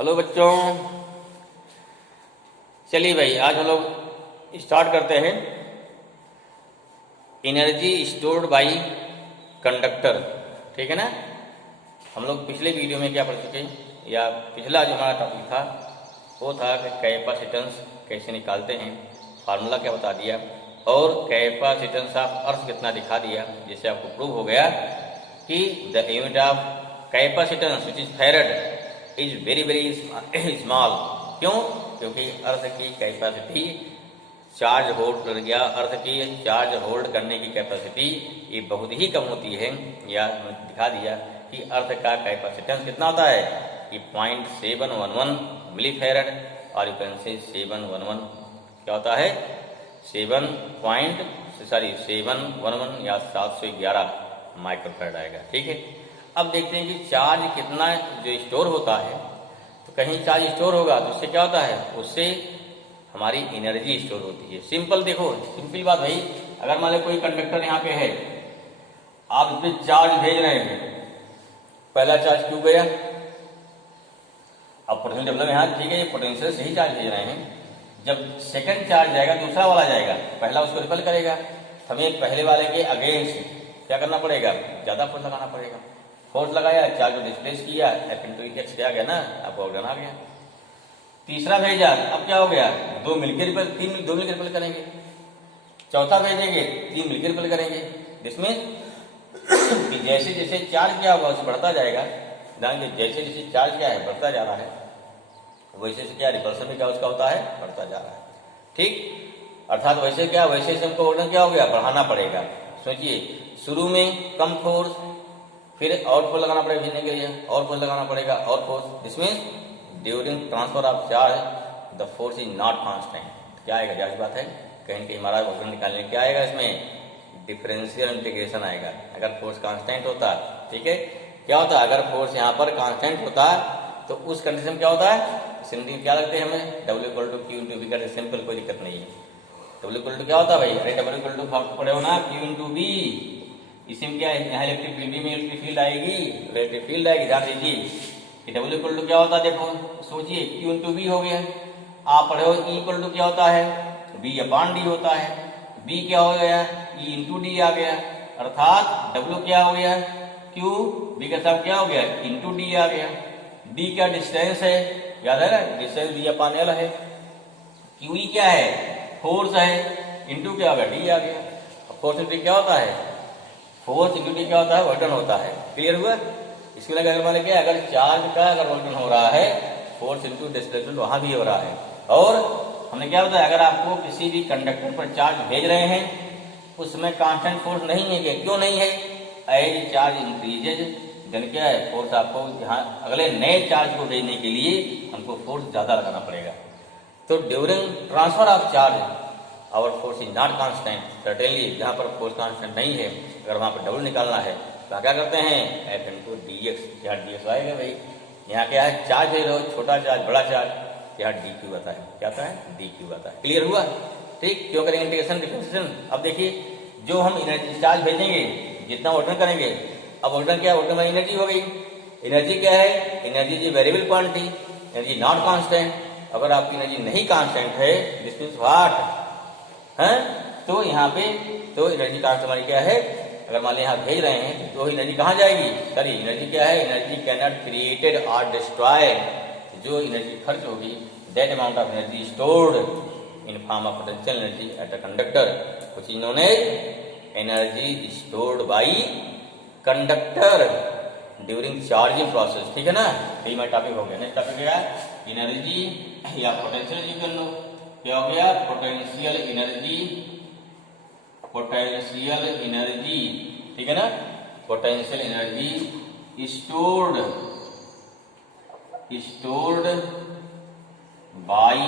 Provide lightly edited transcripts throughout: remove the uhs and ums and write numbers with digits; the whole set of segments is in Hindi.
हेलो बच्चों, चलिए भाई आज हम लोग स्टार्ट करते हैं। एनर्जी स्टोर्ड बाय कंडक्टर, ठीक है ना। हम लोग पिछले वीडियो में क्या पढ़ चुके, या पिछला जो हमारा टॉपिक था वो था कि कैपेसिटेंस कैसे निकालते हैं, फार्मूला क्या बता दिया, और कैपेसिटेंस ऑफ अर्थ कितना दिखा दिया, जिससे आपको प्रूव हो गया कि the unit of capacitance which is farad is very very small. क्यों? क्योंकि अर्थ की कैपेसिटी चार्ज होल्ड कर गया, अर्थ की चार्ज होल्ड करने की कैपेसिटी ये बहुत ही कम होती है। या दिखा दिया कि अर्थ का कैपेसिटेंस कितना होता है कि 0.711 मिली फैराड, और यू कैन से 711 क्या होता है 711 या 711 माइक्रोफैराड आएगा, ठीक है। अब देखते हैं कि चार्ज कितना जो स्टोर होता है, तो कहीं चार्ज स्टोर होगा तो उससे क्या होता है, उससे हमारी एनर्जी स्टोर होती है। सिंपल देखो, सिंपल बात भाई, अगर मान लो कोई कंडक्टर यहाँ पे है, आप इस पर चार्ज भेज रहे हैं, पहला चार्ज क्यों गया, अब पोटेंशियल डेवलप यहाँ, ठीक है, ये पोटेंशियल से ही चार्ज भेज रहे हैं। जब सेकंड चार्ज जाएगा दूसरा वाला जाएगा, पहला उसको रिपल करेगा, हमें पहले वाले के अगेंस्ट क्या करना पड़ेगा, ज्यादा फोर्स लगाना पड़ेगा। फोर्स लगाया, चार्ज को डिस्प्लेस किया, F×E क्या गया ना, आपको ऑर्डर आ गया। तीसरा भेजा, अब क्या हो गया, दो मिलकर रिपल करेंगे। चौथा भेजेंगे, 3 मिलकर रिपल करेंगे। जिसमें कि जैसे जैसे चार्ज क्या होगा उससे बढ़ता जाएगा, जैसे जैसे चार्ज क्या है बढ़ता जा रहा है, वैसे से क्या रिपल्सन भी क्या उसका होता है, बढ़ता जा रहा है, ठीक। अर्थात वैसे क्या, वैसे से हमको ऑर्डर क्या हो गया, बढ़ाना पड़ेगा। सोचिए, शुरू में कम फोर्स, फिर और फोर्स लगाना पड़ेगा भेजने के लिए, और फोर्स लगाना पड़ेगा, और फोर्स। जिसमें during transfer of charge the force is not constant. क्या आएगा, जाहिर बात है, कहीं कहीं हमारा क्वेश्चन निकालने क्या आएगा, इसमें डिफरेंशियल इंटीग्रेशन आएगा। अगर फोर्स कांस्टेंट होता, ठीक है, क्या होता है, अगर फोर्स यहाँ पर कांस्टेंट होता तो उस कंडीशन में क्या होता है, सिंपल क्या लगते हैं हमें, W=Q×V करते, सिंपल, कोई दिक्कत नहीं है। W क्या होता है भाई, अरे W पढ़े हो ना, Q×V। इसी में क्या है, यहाँ इलेक्ट्रिक फील्ड में इलेक्ट्रिक फील्ड आएगी, इलेक्ट्रिक फील्ड आएगी, ध्यान दीजिए कि W क्या होता है, देखो सोचिए, Q×V हो गया। आप पढ़े हो E क्या होता है, V/D होता है। V क्या हो गया, E×D आ गया, अर्थात W क्या हो गया, Q, V का साथ क्या हो गया, ×D आ गया। D क्या डिस्टेंस है, याद है ना, डिस्टेंस V/L है। QE क्या है, फोर्स है, इंटू क्या होगा, D आ गया। फोर्स इंटू क्या होता है, फोर्स इंटू D क्या होता है, वर्टन होता है। क्लियर हुआ। इसके लिए अगर मान लिया, अगर चार्ज का अगर वर्टन हो रहा है, फोर्स इंटू डिस्प्लेसमेंट वहां भी हो रहा है। और हमने क्या बताया, अगर आपको किसी भी कंडक्टर पर चार्ज भेज रहे हैं, उसमें कांस्टेंट फोर्स नहीं है, क्या क्यों नहीं है, एज चार्ज इंक्रीजेज देन क्या है, फोर्स आपको यहाँ अगले नए चार्ज को भेजने के लिए हमको फोर्स ज्यादा लगाना पड़ेगा। तो during transfer of charge our force is not constant, certainly जहाँ पर फोर्स कांस्टेंट नहीं है, अगर वहाँ पर डबल निकालना है तो क्या करते हैं, F×dx, यहाँ dx आएगा भाई। यहाँ क्या है, चार्ज है, छोटा चार्ज बड़ा चार्ज, यहाँ dq आता है, क्या आता है, dq आता है। क्लियर हुआ, ठीक। क्यों करेंगे इंटीग्रेशन डिफरेंशिएशन। अब देखिए, जो हम एनर्जी चार्ज भेजेंगे, जितना ऑर्डर करेंगे, अब ऑर्डर क्या, ऑर्डर में एनर्जी हो गई। एनर्जी क्या है, energy is variable quantity, energy not constant. अगर आपकी एनर्जी नहीं कांस्टेंट है, दिस मींस व्हाट है, तो यहाँ पे तो एनर्जी कांस्टेंट हमारी क्या है, अगर मान लीजिए यहाँ भेज रहे हैं तो एनर्जी कहाँ जाएगी, सॉरी एनर्जी क्या है, एनर्जी कैन नॉट क्रिएटेड और डिस्ट्रॉयड। जो एनर्जी खर्च होगी, that amount of energy stored in form of potential energy at a conductor, कुछ इन्होंने energy stored by conductor during charging process, ठीक है ना। यही मेरा टॉपिक हो गया। नेक्स्ट टॉपिक क्या है, एनर्जी या पोटेंशियल एनर्जी कर लो। क्या हो गया, पोटेंशियल एनर्जी, पोटेंशियल एनर्जी, ठीक है ना, potential energy stored bye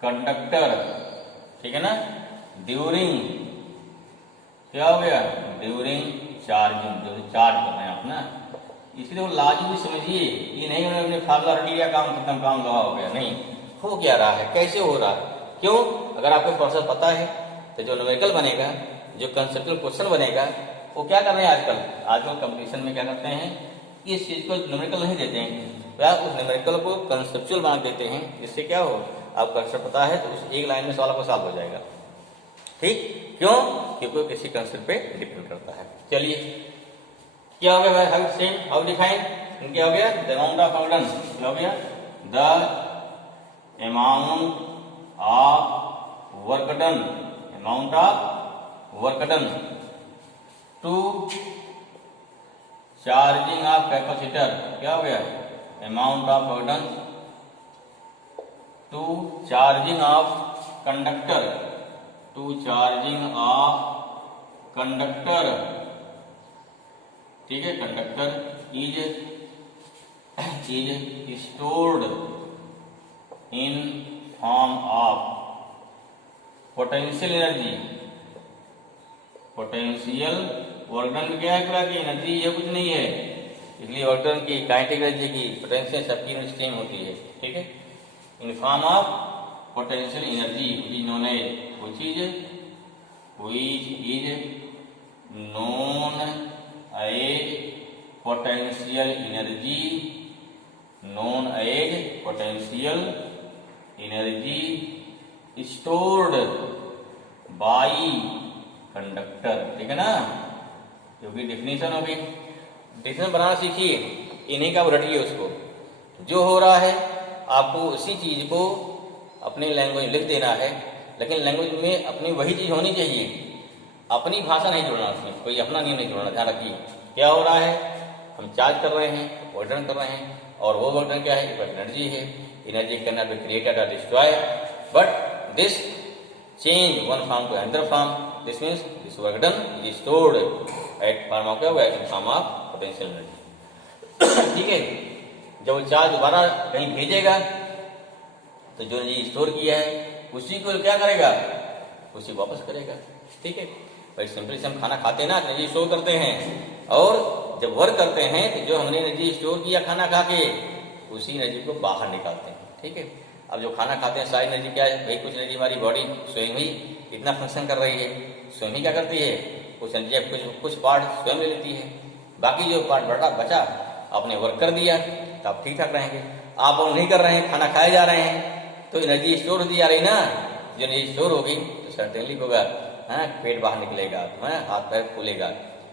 conductor, ठीक है ना, ड्यूरिंग क्या हो गया, ड्यूरिंग चार्जिंग, जो चार्ज कर रहे हैं आप ना। इसलिए वो लाजिम भी समझिए, ये नहीं उन्होंने फार्मूला रट लिया, काम खत्म, काम लगा हो गया, नहीं। हो क्या रहा है, कैसे हो रहा है, क्यों, अगर आपको प्रोसेस पता है तो जो न्यूमेरिकल बनेगा, जो कंसेप्चुअल क्वेश्चन बनेगा, वो क्या कर रहे हैं आजकल कंपटीशन में क्या करते हैं, इस चीज को न्यूमेरिकल नहीं देते हैं, तो आप उस न्यूमेरिकल को कंसेप्चुअल बना देते हैं। इससे क्या हो, आपको कंसेप्ट पता है तो उस एक लाइन में सवाल आपको सॉल्व हो जाएगा। ठीक, क्यों? क्योंकि वो किसी कंसेप्ट पे डिपेंड करता है। चलिए क्या हो गया, हाउ सेम हाउ डिफाइन, क्या हो गया, the amount of work done, क्या हो गया, the amount of work done, amount of work done to charging of capacitor, क्या हो गया, amount of work done to charging of conductor, to charging of conductor, ठीक है, conductor is stored in form of potential energy, potential work done क्या है, क्या की एनर्जी, ये कुछ नहीं है, इसलिए वर्क डन की काइनेटिक एनर्जी की पोटेंशियल सबकी एनर्जी सेम होती है। ठीक है, in form of potential energy is known as, which is known as potential energy, known as potential energy stored by conductor। ठीक है ना, क्योंकि डेफिनेशन होगी, डेफिनेशन बनाना सीखिए, इन्हीं का रटिए उसको, जो हो रहा है आपको उसी चीज को अपनी लैंग्वेज लिख देना है, लेकिन लैंग्वेज में अपनी वही चीज होनी चाहिए, अपनी भाषा नहीं जोड़ना, उसमें कोई अपना नियम नहीं जोड़ना। ध्यान रखिए क्या हो रहा है, हम चार्ज कर रहे हैं, वर्क डन कर रहे हैं, और वो वर्क डन क्या है, एनर्जी है, energy can not be created और destroyed, but this change one form to another form, this means this work done is stored at form of क्या हुआ, in form of potential energy. ठीक है, जब चार्ज दोबारा कहीं भेजेगा तो जो एनर्जी स्टोर किया है उसी को क्या करेगा, उसी वापस करेगा। ठीक है भाई, सिंपली से हम खाना खाते हैं ना, एनर्जी स्टोर करते हैं, और जब वर्क करते हैं तो जो हमने एनर्जी स्टोर किया खाना खा के, उसी एनर्जी को बाहर निकालते हैं। ठीक है, अब जो खाना खाते हैं सारी एनर्जी क्या है भाई, कुछ एनर्जी हमारी बॉडी स्वयं ही इतना फंक्शन कर रही है, स्वयं ही क्या करती है, कुछ एनर्जी कुछ पार्ट स्वयं ले लेती है, बाकी जो पार्ट बचा आपने वर्क कर दिया तो आप ठीक ठाक रहेंगे। आप और नहीं कर रहे हैं, खाना खाए जा रहे हैं, तो एनर्जी स्टोर होती जा रही ना, जो एनर्जी स्टोर होगी तो सर्टेनली होगा, हाँ, पेट बाहर निकलेगा, हाँ, हाथ पैर फूलेगा,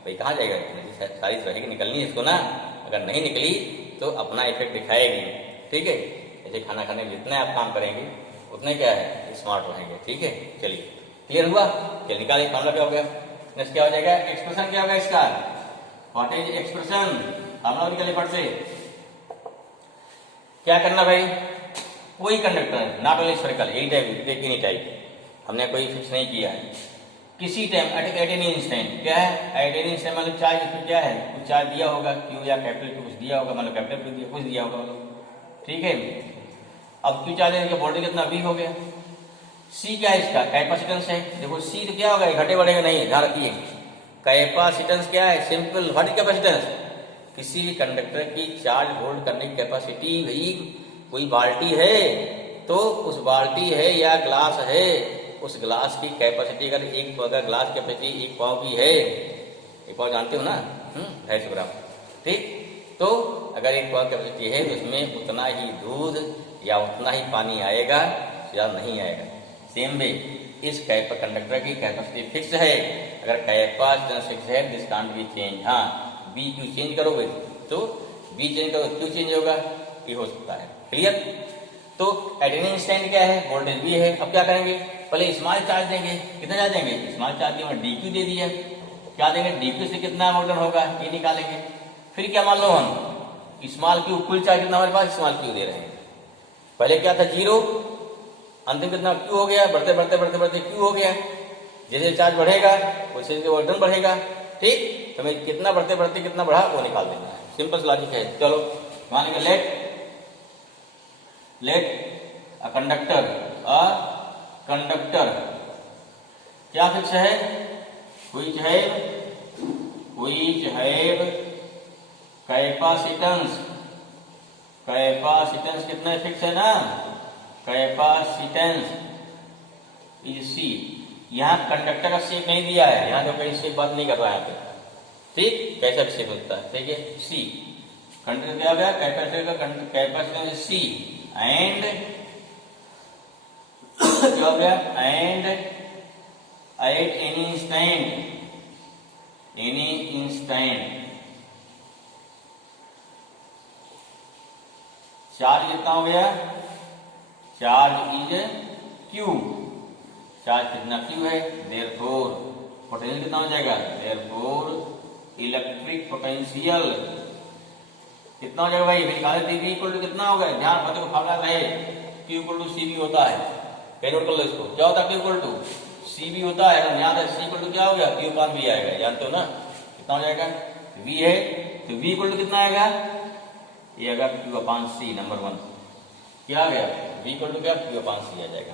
भाई कहाँ जाएगा एनर्जी, सारी रहेगी, निकलनी है इसको ना, अगर नहीं निकली तो अपना इफेक्ट दिखाएगी। ठीक है, ऐसे खाना खाने में जितना आप काम करेंगे उतने क्या है, स्मार्ट रहेंगे। ठीक है, चलिए क्लियर हुआ, चलिए निकालिए फॉर्मूला क्या हो गया, नेक्स्ट क्या हो जाएगा, एक्सप्रेशन क्या होगा इसका, व्हाट इज एक्सप्रेशन, फॉर्मूला निकालिए फट से। क्या करना भाई, कोई कंडक्टर नॉट ओनली स्फेरिकल, यही टाइप एनी टाइप, हमने कोई फिक्स नहीं किया है, किसी टाइम एट एनी इंस्टेंट, क्या है एट एनी इंस्टेंट, मतलब चार्ज इसमें क्या है, कुछ चार्ज दिया होगा, क्यू या कैपिटल क्यू कुछ दिया होगा, मतलब कैपिटल क्यू दिया, कुछ दिया होगा मतलब। ठीक है, अब क्यू चार्ज है, वोल्टेज कितना V हो गया, C क्या है इसका, कैपेसिटेंस है, देखो C तो क्या होगा, घटे बढ़ेगा नहीं, ध्यान रखिए, कैपेसिटेंस क्या है, सिंपल, व्हाट इज कैपेसिटेंस, किसी भी कंडक्टर की चार्ज होल्ड करने की कैपेसिटी, भाई कोई बाल्टी है तो उस बाल्टी है या ग्लास है, उस ग्लास की कैपेसिटी अगर अगर ग्लास की कैपेसिटी 1 पाव की है, 1 पाव जानते हो ना, 250 ग्राम, ठीक, तो अगर 1 पाव कैपेसिटी है तो उसमें उतना ही दूध या उतना ही पानी आएगा, या नहीं आएगा। सेम वे इस कंडक्टर की कैपेसिटी फिक्स है, अगर कैपेसिटेंस फिक्स है दिस कांट बी चेंज। हाँ, बी क्यू चेंज करोगे तो बी चेंज करोगे क्यू चेंज होगा, ये हो सकता है। क्लियर, तो एट एनी इंस्टेंट क्या है, वोल्टेज भी है। अब क्या करेंगे, पहले स्मॉल चार्ज देंगे, कितना चार्ज देंगे, स्मॉल चार्ज के डी क्यू दे दिया, क्या देंगे, डी क्यू से कितना वोल्टेज होगा ये निकालेंगे। फिर क्या मान लो हम स्मॉल क्यू, कुल चार्ज कितना हमारे पास, स्मॉल क्यू दे रहे हैं, पहले क्या था 0, अंतिम कितना क्यू हो गया, बढ़ते बढ़ते बढ़ते बढ़ते क्यू हो गया, जैसे चार्ज बढ़ेगा वैसे वोल्टेज बढ़ेगा। ठीक, तो हमें कितना बढ़ते बढ़ते कितना बढ़ा वो निकाल देना है, सिंपल लॉजिक है। चलो मानेंगे लेट अ कंडक्टर क्या फिक्स है, व्हिच हैव कैपेसिटेंस कितना फिक्स है ना, कैपेसिटेंस इज सी। यहाँ कंडक्टर का शेप नहीं दिया है, यहाँ तो कहीं शेप बात नहीं कर रहा है यहाँ पे, ठीक, कैसा भी शेप होता है, ठीक है, सी कंडक्टर क्या हो गया, कैपेसिटर का कैपेसिटेंस सी एंड क्या हो गया, and at any instant charge कितना हो गया, चार्ज इज क्यू, चार्ज कितना क्यू है, देयरफॉर पोटेंशियल कितना हो जाएगा, देयरफॉर इलेक्ट्रिक पोटेंशियल कितना हो जाएगा भाई, निकाले थे V इक्वल टू कितना हो गया, ध्यान बच्चों को फार्मूला रहे Q इक्वल टू CV होता है, कहीं नोट कर लो इसको, क्या होता है Q इक्वल टू CV होता है, हम याद है C इक्वल टू क्या हो गया, Q अपान V आएगा, जानते हो ना, कितना हो जाएगा, V है तो V इक्वल टू कितना आएगा, ये आएगा Q अपान C, नंबर 1 क्या आ गया, V इक्वल टू क्या, Q अपान C आ जाएगा।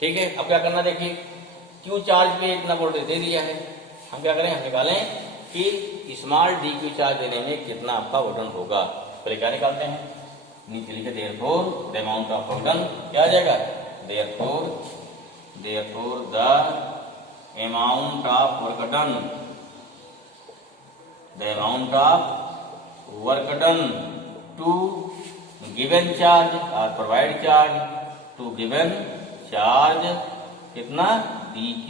ठीक है, अब क्या करना देखिए, Q चार्ज पे इतना वोल्टेज दे दिया है, हम क्या करें, हम निकालें कि स्मॉल dq चार्ज देने में कितना आपका वोल्टन होगा। पहले क्या निकालते हैं, नीचे लिखे देयरफॉर द अमाउंट ऑफ वोल्टन क्या आ जाएगा, therefore the amount of work done, the amount of work done to given charge और provide charge to given charge कितना dq,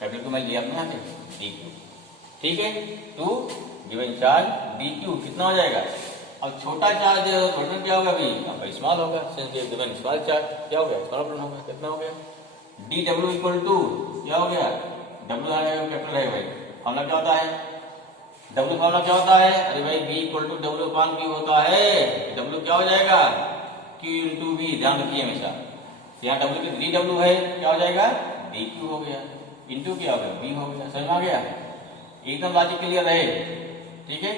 कैपिटल को मैं लिया अपने यहाँ पे dq, ठीक है, टू गिवन चार्ज dq कितना हो जाएगा, अब छोटा चार्ज वोल्टन क्या होगा अभी, आपका स्मॉल होगा, सिंस ये गिवन स्मॉल चार्ज क्या हो गया, स्मॉल वोल्टन होगा, कितना हो गया, dw इक्वल टू क्या हो गया, w आएगा कैपिटल है भाई, फॉर्मूला क्या होता है, w फॉर्मूला क्या होता है, अरे भाई v equal to w upon q होता है, w क्या हो जाएगा, q इंटू v, ध्यान रखिए हमेशा, यहाँ w की dw है क्या हो जाएगा, dq हो गया, इंटू क्या हो गया, v हो गया, समझ में आ गया, एकदम लॉजिक क्लियर रहे, ठीक है,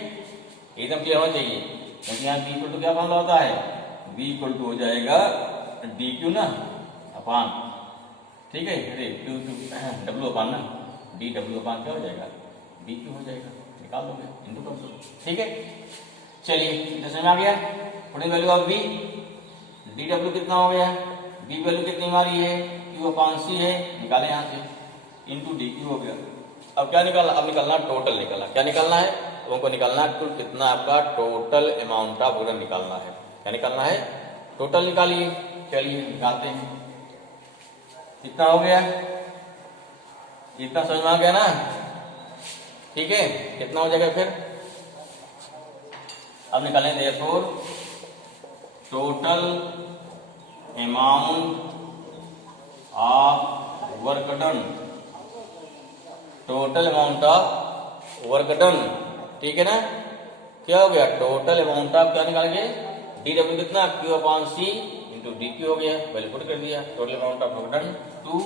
एकदम क्लियर होना चाहिए, क्योंकि यहाँ v इक्वल टू क्या फॉर्मूला होता है, v इक्वल टू हो जाएगा dq ना अपान, ठीक है, अरे q w अपान ना, dw अपान क्या हो जाएगा, dq हो जाएगा, निकाल दोगे इंटू कर दो, ठीक है, चलिए समझ में आ गया, थोड़ी वैल्यू ऑफ v, dw कितना हो गया, v वैल्यू कितनी हमारी है, q अपान c है, निकाले यहाँ से, इंटू dq हो गया। अब क्या निकालना, अब निकालना टोटल, निकालना क्या निकालना है, उनको निकालना कुल कितना आपका टोटल अमाउंट ऑफ वोल्टन निकालना है, क्या निकालना है, टोटल निकालिए, चलिए निकालते हैं, कितना हो गया, इतना समझ में आ गया ना, ठीक है, कितना हो जाएगा फिर, अब निकालें therefore total amount of work done, total amount of work done, ठीक है ना, क्या हो गया, टोटल अमाउंट ऑफ क्या निकालेंगे, dw कितना, q upon c into dq हो गया, वैल्यू पुट कर दिया, total amount of work done to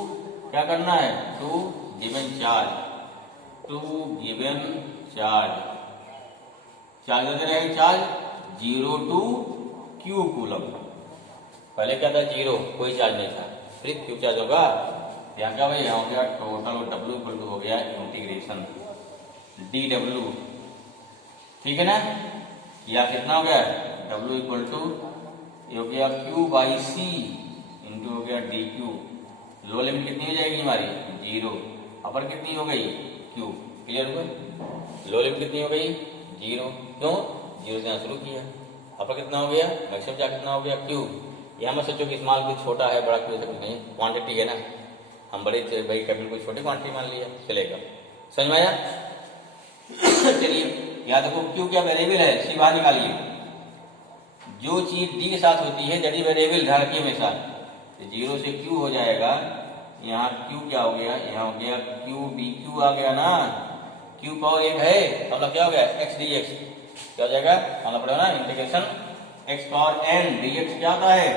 क्या करना है, to given charge, to given charge, charge दे रहे हैं, चार्ज 0 टू q कूलम, पहले क्या था 0, कोई चार्ज नहीं था, फिर q चार्ज होगा, यहाँ क्या भाई, यहाँ हो गया टोटल w इक्वल टू हो गया इंटीग्रेशन dw, ठीक है ना, या कितना हो गया, w इक्वल टू ये हो गया q बाई c इंटू हो गया dq, लो लिमिट कितनी हो जाएगी हमारी 0, अपर कितनी हो गई q, क्लियर हो गई, लो लिमिट कितनी हो गई 0, क्यों 0 से शुरू किया, अपर कितना हो गया, मैक्सिमम चार्ज कितना हो गया q, यहाँ मैं सोचो कि स्मॉल कुछ छोटा है, बड़ा क्यों नहीं, क्वांटिटी है ना, हम बड़े भाई कैपिटल को छोटी क्वांटिटी मान लिया, चलेगा, समझ में आया, चलिए याद रखो क्यू क्या वेरिएबल है, सी बाहर निकालिए, जो चीज डी के साथ होती है यदि वेरिएबल ध्यान रखिए हमेशा, 0 से क्यू हो जाएगा, यहाँ क्यू क्या हो गया, यहाँ हो गया क्यू डी क्यू आ गया ना, क्यू पावर 1 है, मतलब क्या हो गया एक्स डी एक्स, क्या हो जाएगा, मानना पड़ेगा ना, integration x power n d x क्या आता है,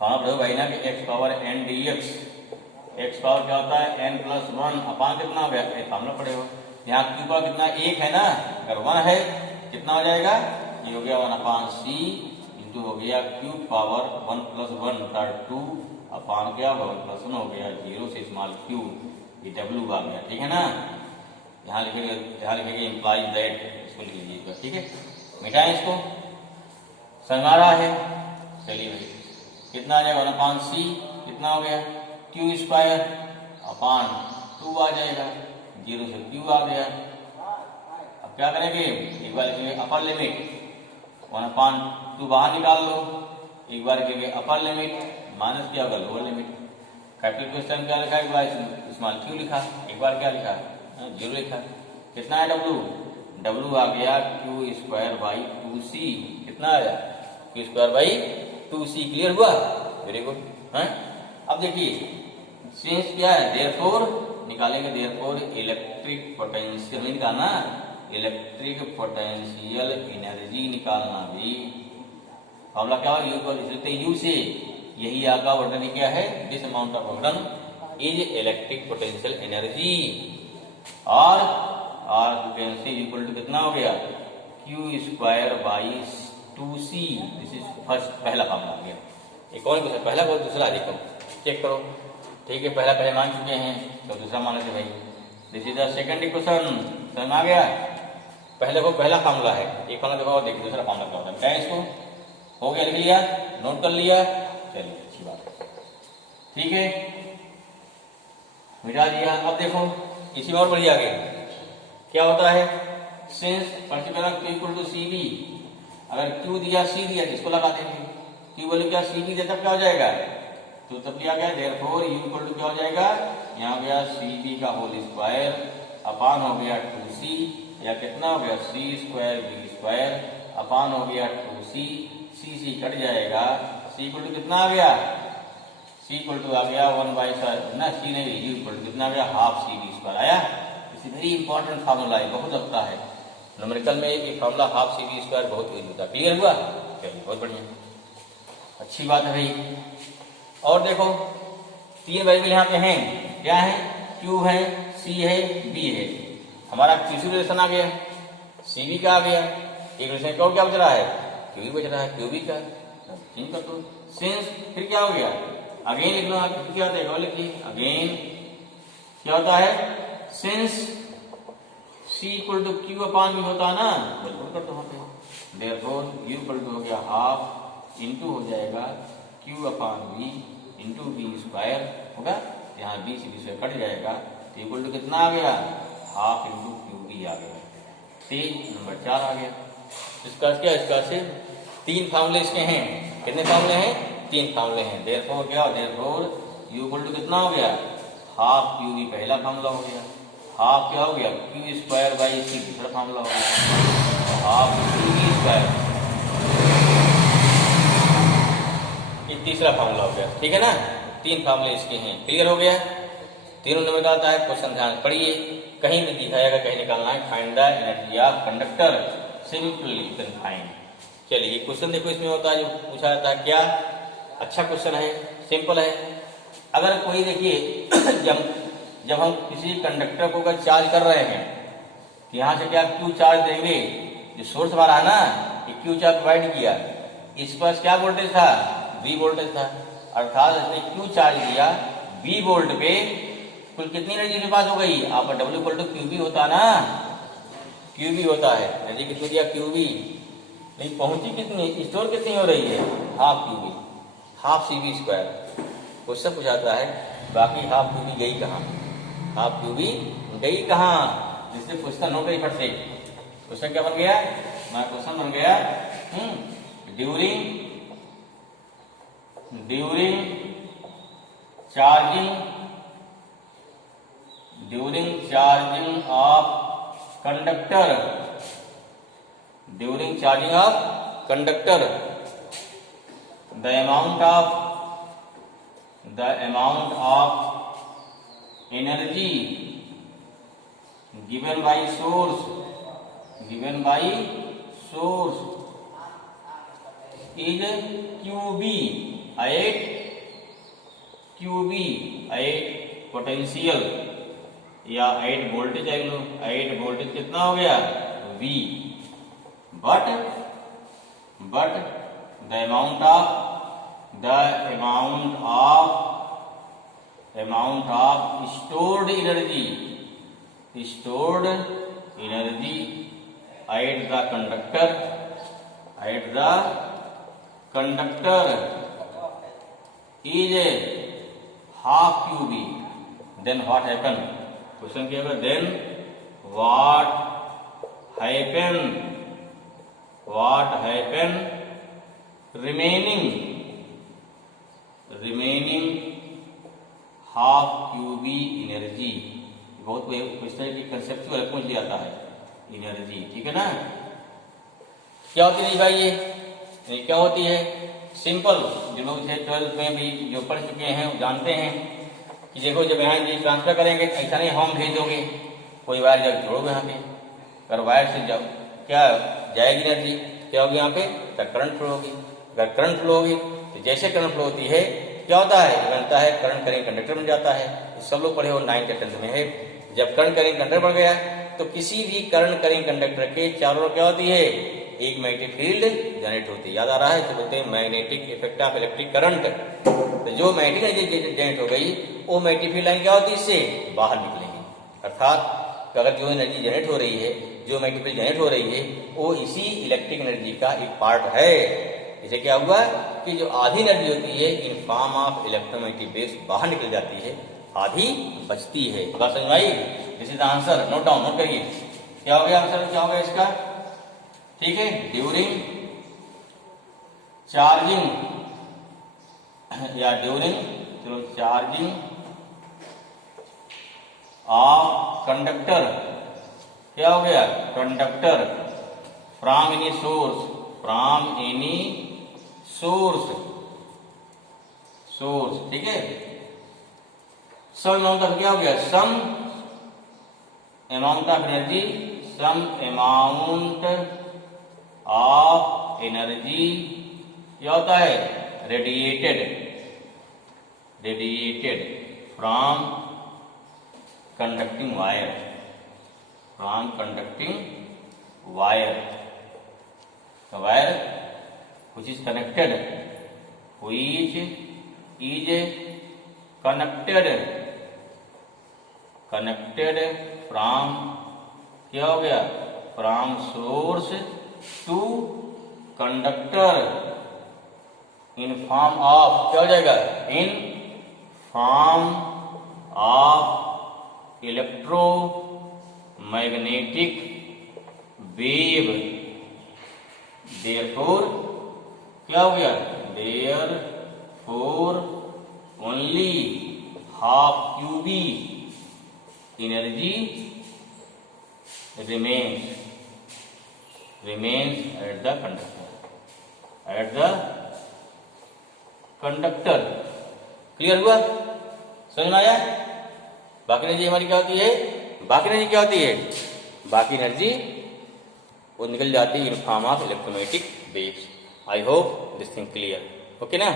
खाना पड़ेगा भाई ना कि x power n d x, x power क्या होता है एन प्लस 1 अपान कितना हो गया, सामना पड़ेगा, यहाँ क्यू पावर कितना 1 है ना, अगर 1 है कितना हो जाएगा, ये हो गया 1 अपान सी इंटू हो गया क्यू पावर 1 प्लस 1 2 अपान क्या 1 प्लस 1 हो गया 0 से स्मॉल क्यू, ये डब्ल्यू आ गया, ठीक है ना, यहाँ लिखेंगे इम्प्लाइज दैट, इसको लिख लीजिएगा, ठीक है, मिटाएं इसको, समझ आ रहा है, चलिए भाई कितना आ जाएगा 1 अपान सी, कितना हो गया क्यू स्क्वायर अपान 2 आ जाएगा, 0 से क्यू आ गया, क्या करेंगे, एक बार लिखेंगे अपर लिमिट 1/2 बाहर निकाल लो, एक बार लिखेंगे अपर लिमिट माइनस क्या होगा लोअर लिमिट। कैपिटल क्वेश्चन क्या लिखा, एक बार स्मॉल क्यू लिखा, एक बार क्या लिखा 0 लिखा। कितना है डब्लू, डब्लू आ गया Q²/2C। कितना आया Q²/2C। क्लियर हुआ, वेरी गुड है। अब देखिए सिंस क्या है देयरफॉर निकालेंगे, देयरफॉर इलेक्ट्रिक पोटेंशियल निकालना, इलेक्ट्रिक पोटेंशियल एनर्जी निकालना भी फॉर्मूला क्या होगा यू से, यही आपका वर्डन क्या है, this amount of वर्डन is electric potential energy और इक्वल टू कितना हो गया Q²/2C। दिस इज फर्स्ट, पहला फॉर्मूला आ गया। एक और क्वेश्चन, पहला और दूसरा देखो चेक करो, ठीक है पहला पहले मान चुके हैं तो दूसरा मान लेते भाई। This is the second equation, समझ में आ गया। पहले को पहला फॉर्मूला है, एक फॉर्मूला देखो और देखो दूसरा फॉर्मूला क्या होता है, क्या इसको हो गया, लिख लिया, नोट कर लिया, चलिए अच्छी बात है, ठीक है मिटा दिया। अब देखो इसी में और बढ़िया आगे क्या होता है, since particular Q equal to CV, अगर Q दिया C दिया किसको लगा देंगे, Q बोले क्या CV दिया तब क्या हो जाएगा, तो तब क्या गया देयरफॉर U इक्वल टू क्या हो जाएगा, यहाँ गया CV का होल स्क्वायर अपान हो गया 2C, या कितना हो गया C²V² अपान हो गया 2C, C कट जाएगा, C इक्वल टू कितना आ गया, C इक्वल टू आ गया 1/, ना C नहीं U इक्वल टू कितना आ गया हाफ CV² आया। वेरी इंपॉर्टेंट फार्मूला है, बहुत लगता है न्यूमेरिकल में ये फार्मूला हाफ CV² बहुत यूज होता है। क्लियर हुआ, चलिए बहुत बढ़िया, अच्छी बात है भाई। और देखो तीन वेरिएबल यहाँ पे हैं, क्या है, Q है, C है, B है। हमारा QC रिलेशन आ गया, CV का आ गया, एक रिलेशन और क्या बच रहा है, QB बच रहा है, QB का चेंज कर दो। सिंस फिर क्या हो गया, अगेन लिख लो, क्या होता है लिखिए, अगेन क्या होता है, since C equal to Q/V होता है ना, बिल्कुल कर दो वहां पे, देयरफॉर U इक्वल टू हो गया हाफ इंटू हो जाएगा Q/V इंटू V² होगा, यहाँ B से B² कट जाएगा, तो इक्वल टू कितना आ गया, हाफ इंटू QB आ गया, नंबर 4 आ गया। इसका क्या, इसका से तीन फार्मूले इसके हैं, कितने फार्मूले हैं, तीन फार्मूले हैं। देयरफॉर क्या, देयरफॉर U इक्वल टू कितना हो गया, हाफ QB पहला फार्मूला हो गया, हाफ क्या हो गया Q²/C दूसरा फार्मूला हो गया, हाफ QB², ये तीसरा फार्मूला हो गया, ठीक है ना, तीन फार्मूले इसके हैं। क्लियर हो गया, तीनों नंबर का आता है, क्वेश्चन ध्यान पढ़िए, कहीं नहीं दिखाएगा, कहीं निकालना है, find the energy of conductor simply confined. चलिए क्वेश्चन देखो, इसमें होता है जो पूछा जाता है क्या, अच्छा क्वेश्चन है, सिंपल है। अगर कोई देखिए जब हम किसी कंडक्टर को अगर चार्ज कर रहे हैं तो यहाँ से क्या Q चार्ज देंगे, जो सोर्स हमारा है ना, ये Q चार्ज प्रोवाइड किया, इस पर क्या वोल्टेज था, V वोल्टेज था, अर्थात इसने Q चार्ज दिया V वोल्ट पे, कुल कितनी एनर्जी के पास हो गई, आपका W इक्वल टू QB होता ना, QB होता है, एनर्जी कितनी दिया QB, नहीं पहुंची कितनी, स्टोर कितनी हो रही है, half QB, half CV²। Question पूछाता है बाकी हाफ QB गई कहाँ, हाफ QB गई कहाँ, जिससे क्वेश्चन नोट नहीं फट से। क्वेश्चन क्या बन गया, हमारा क्वेश्चन बन गया during charging of conductor the amount of energy given by source is QB at potential या 8 वोल्टेज, 8 वोल्टेज कितना हो गया V, but the amount of stored energy at the conductor is half QB. Then what happened? Question क्या होगा, then what happen, what happen, remaining half QB energy. बहुत इस तरह की कंसेप्चुअल पूछ लिया जाता है एनर्जी, ठीक है ना। क्या होती है भाई ये क्या होती है? सिंपल, जो लोग 12th में भी जो पढ़ चुके हैं वो जानते हैं कि देखो जब यहाँ जी ट्रांसफर करेंगे ऐसा नहीं होम भेज दोगे, कोई वायर जब जोड़ोगे यहाँ पे, अगर वायर से जब क्या जाएगी एनर्जी, क्या होगी यहाँ पे? करंट फ्लो होगी। अगर करंट फ्लो होगी तो जैसे करंट फ्लो होती है क्या होता है? बनता है करंट करेंट कंडक्टर बन जाता है। सब लोग पढ़े हो 9th या 10th में है। जब करंट करेंट कंडक्टर बन गया तो किसी भी करंट करेंट कंडक्टर के चारों ओर क्या होती है? एक मैग्नेटिक फील्ड जनरेट होती है। याद आ रहा है? तो बोलते हैं magnetic effect of electric current. तो जो मैग्नेटिक एनर्जी जनरेट हो गई वो मैग्नेटिक फील्ड लाइन क्या होती है? इससे बाहर निकलेंगी। अर्थात अगर जो एनर्जी जनरेट हो रही है, जो मैग्नेटिक फील्ड जनरेट हो रही है, वो इसी इलेक्ट्रिक एनर्जी का एक पार्ट है। इसे क्या हुआ कि जो आधी एनर्जी होती है in form of electromagnetic waves बाहर निकल जाती है, आधी बचती है। बात समझ में आई? This is the answer. Note down, note करिए। क्या हो गया आंसर? क्या होगा इसका? ठीक है, ड्यूरिंग चार्जिंग या ड्यूरिंग, चलो चार्जिंग ऑफ कंडक्टर, क्या हो गया? Conductor from any source, from any source, ठीक है। सम अमाउंट ऑफ क्या हो गया? Some amount of energy, some amount of energy क्या होता है? Radiated from conducting wire, from conducting wire, wire which is connected, which is connected from क्या हो गया? From source to conductor in form of क्या हो जाएगा? In form of electromagnetic wave. Therefore क्या हो गया? Therefore only half QB energy remains at the conductor, clear हुआ? समझ में आया? बाकी एनर्जी हमारी क्या होती है? बाकी एनर्जी क्या होती है? बाकी एनर्जी वो निकल जाती है in form of electromagnetic waves. I hope this thing clear, okay ना।